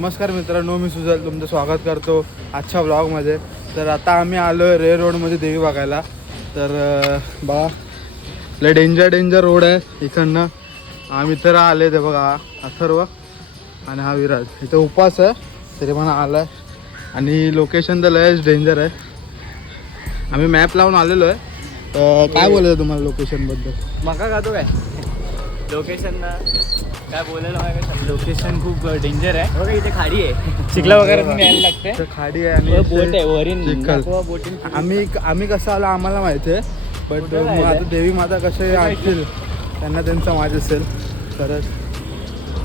नमस्कार मित्रांनो, मी सुजल तुमचं स्वागत करतो आजच्या ब्लॉगमध्ये. तर आता आम्ही आलो आहे रे रोडमध्ये देवी बघायला. तर बघा लय डेंजर रोड आहे इकडनं. आम्ही तर आले ते बघा अथर्व आणि हा विराज इथं उपास आहे तरी पण आला आहे. आणि लोकेशन तर लयच डेंजर आहे. आम्ही मॅप लावून आलेलो आहे. तर काय बोलायचं तुम्हाला लोकेशनबद्दल? मका खातो काय लोकेशन काय बोलायला माहिती. लोकेशन खूप डेंजर आहे बघा. इथे खाडी आहे, चिखला वगैरे यायला लागते. तर खाडी आहे आणि बोट आहे वरील चिखल. बोटिंग. आम्ही कसं आलो आम्हाला माहिती आहे. बट मग आता देवी माता कसे असतील त्यांना त्यांचं माहीत असेल तरच.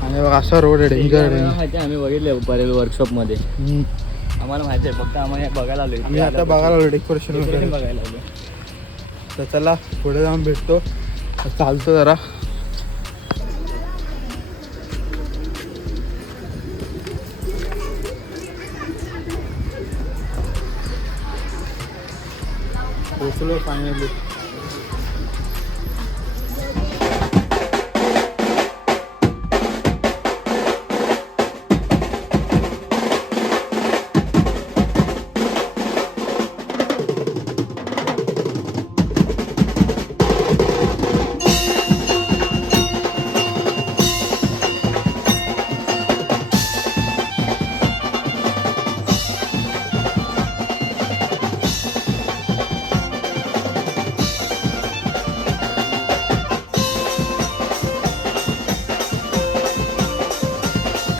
आणि बघा असा रोड आहे डेंजर. माहिती आम्ही बघितले बरेच वर्कशॉपमध्ये. आम्हाला माहिती आहे, फक्त आम्हाला बघायला आलो. आम्ही आता बघायला आलो डेकोरेशन वगैरे बघायला आलो. तर चला पुढे जाऊन भेटतो. चालतो जरा. पोचलो फायनली.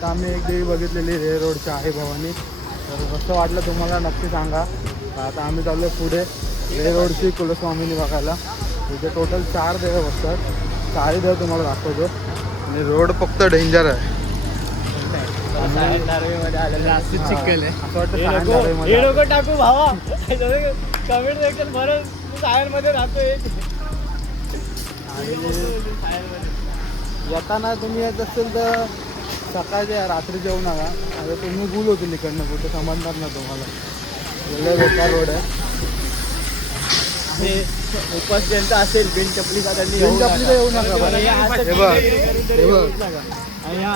आम्ही एक देवी बघितलेली रे रोडच्या आहे भवानी. तर कसं वाटलं तुम्हाला नक्की सांगा. आता आम्ही चाललो पुढे रे रोडची कुलस्वामिनी बघायला. इथे टोटल 4 देव बसतात. 4 देव तुम्हाला दाखवतो. आणि रोड फक्त डेंजर आहे. चिखल आहे असं वाटतं टाकू भावा. कमेंट सेक्शन भरून सायनमध्ये राहतोय. येताना तुम्ही येत असेल तर सकाळच्या रात्री जेवू नका. आता तुम्ही गुल होतील इकडनं कुठे समजणार ना तुम्हाला. लय बेकार रोड आहे. उपास ज्यांचा असेल बिन चपलीचा त्यांनी बिन चपलीचा येऊ नका.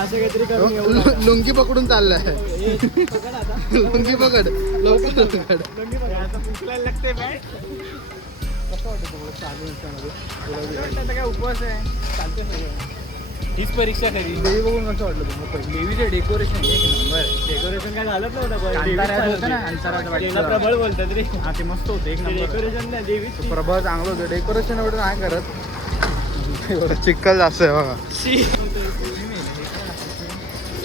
असं काहीतरी करून येऊ नका. लुंगी पकडून चाललाय. लुंगी पकड लवकर पकड. लागते कसं वाटतं तुम्हाला चालू याच्यामध्ये? काय उपवास आहे चालते सगळं. हीच परीक्षा खरी. देवी बघून कसं वाटलं तुम्हाला पहिली? देवीचं डेकोरेशन एक नंबर. डेकोरेशन काय झालंच नव्हतं. प्रबळ बोलतात रे. हा ते मस्त होते एक नंबर. डेकोरेशन नाही देवी प्रभात चांगलं होतं. डेकोरेशन एवढं नाही करत. एवढं चिखल जास्त आहे बघा.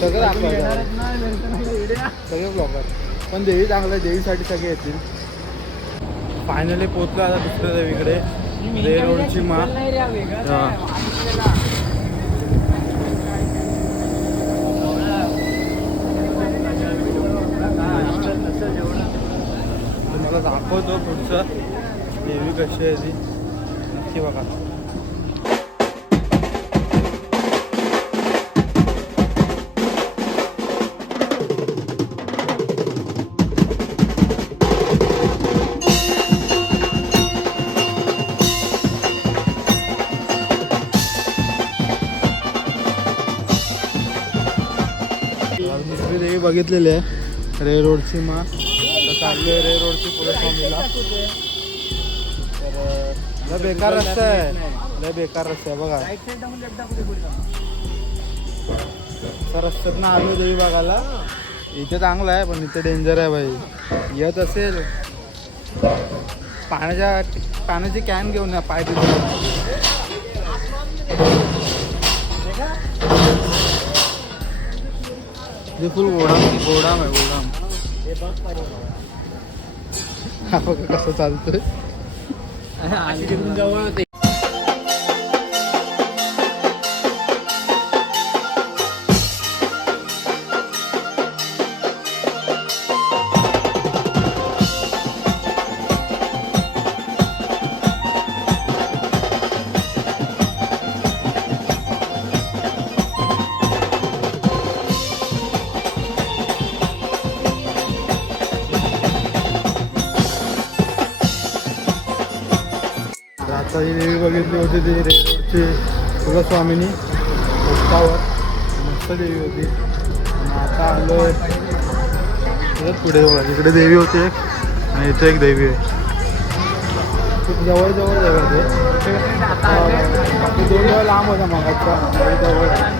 सगळं दाखवतात सगळे ब्लॉगर. पण देवी चांगलं आहे. देवीसाठी सगळे येतील. फायनली पोचलो आता दुसऱ्या देवीकडे रे रोडची मा. तुम्हाला दाखवतो पुढचं देवी कशी आहे ती नक्की बघा. दुसरी देवी बघितलेली आहे रे रोडची मा. तर चालली आहे रे रोडची कुलस्वामीला. तर लय बेकार रस्ता आहे. लय बेकार रस्ता आहे बघा. असा रस्त्यातनं आलो देवी बघायला. इथे चांगलं आहे पण इथे डेंजर आहे भाई. येत असेल पाण्याची कॅन घेऊन या. पाय तिथे फुल गोडाम आहे गोडाम. हा बघा कसं चालतोय. जवळ होते. आता ही देवी बघितली होती ती रेडची कुलस्वामिनी. रस्त्यावर मस्त देवी होती. आता आलो पुढे बघा इकडे देवी होते आणि इथे एक देवी आहे. खूप जवळ जवळ आहे ते दोन लांब होता मगाचा जवळ आहे.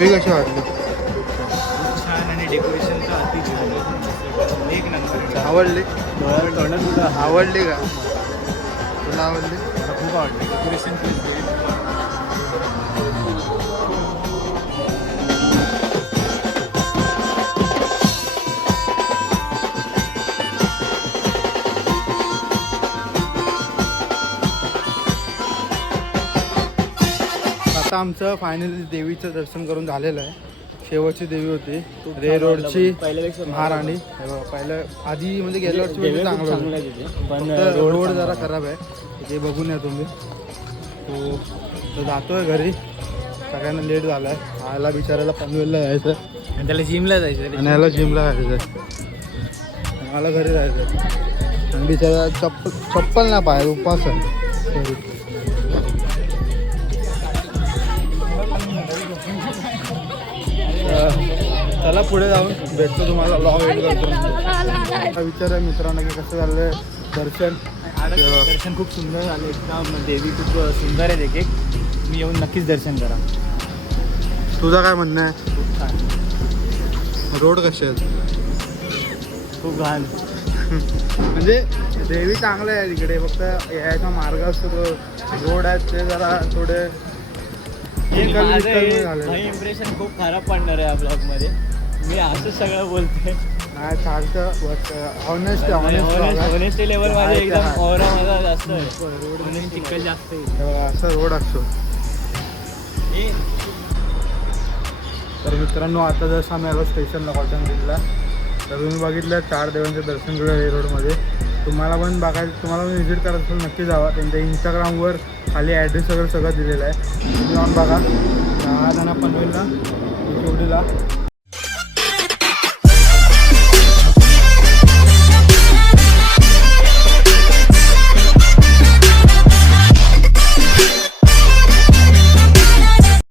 ते कशी वाटली? छान आणि डेकोरेशन तर अति छान एक नंबर. आवडली? थोडं आवडली का? तुला आवडली? मला खूप आवडलं डेकोरेशन खूप आता आमचं फायनली देवीचं दर्शन करून झालेलं आहे. शेवटची देवी होती रे रोडची पहिल्यापेक्षा महाराणी. हे बघा, पहिलं आधी म्हणजे गेल्या वर्षी म्हणजे चांगलं होतं. आहे तिथे पण फक्त रोड जरा खराब आहे ते बघून या तुम्ही. तो जातोय घरी. सगळ्यांना लेट झाला आहे. आयला बिचारायला पनवेलला जायचं आणि त्याला जिमला जायचं आणि याला जिमला जायचं. मला घरी जायचं आणि बिचारा चप्पल नाही पाय उपवास आहे घरी. चला पुढे जाऊन भेटतो तुम्हाला लॉग एंड करतो. विचार आहे मित्रांना की कसं झालं दर्शन. दर्शन खूप सुंदर झालं एकदम. देवी खूप सुंदर आहे. एक मी येऊन नक्कीच दर्शन करा. तुझं काय म्हणणं आहे? खूप छान. रोड कसे आहेत? खूप घाण. म्हणजे देवी चांगलं आहे तिकडे फक्त यायचा मार्ग असतो तो रोड आहेत ते जरा थोडे झाले. इम्प्रेशन खूप खराब पडणार आहे या ब्लॉगमध्ये. मी असं सगळं बोलते. नाही चालतं बट ऑनेस्ट लेवल माझे एकदम ओरा माझा जास्त आहे. म्हणून चिखल जास्त आहे. असं रोड असतो. तर मित्रांनो आता जसं आम्ही आलो स्टेशनला कॉटन ब्रिजला तर तुम्ही बघितलं 4 देवांचं दर्शन केलं हे रोडमध्ये. तुम्हाला पण बघायचं तुम्हाला पण व्हिजिट करायचं असेल नक्की जावा. त्यांच्या इंस्टाग्रामवर खाली ॲड्रेस वगैरे सगळं दिलेलं आहे. तुम्ही जाऊन बघा. 10 जण पनवेलला शेवटीला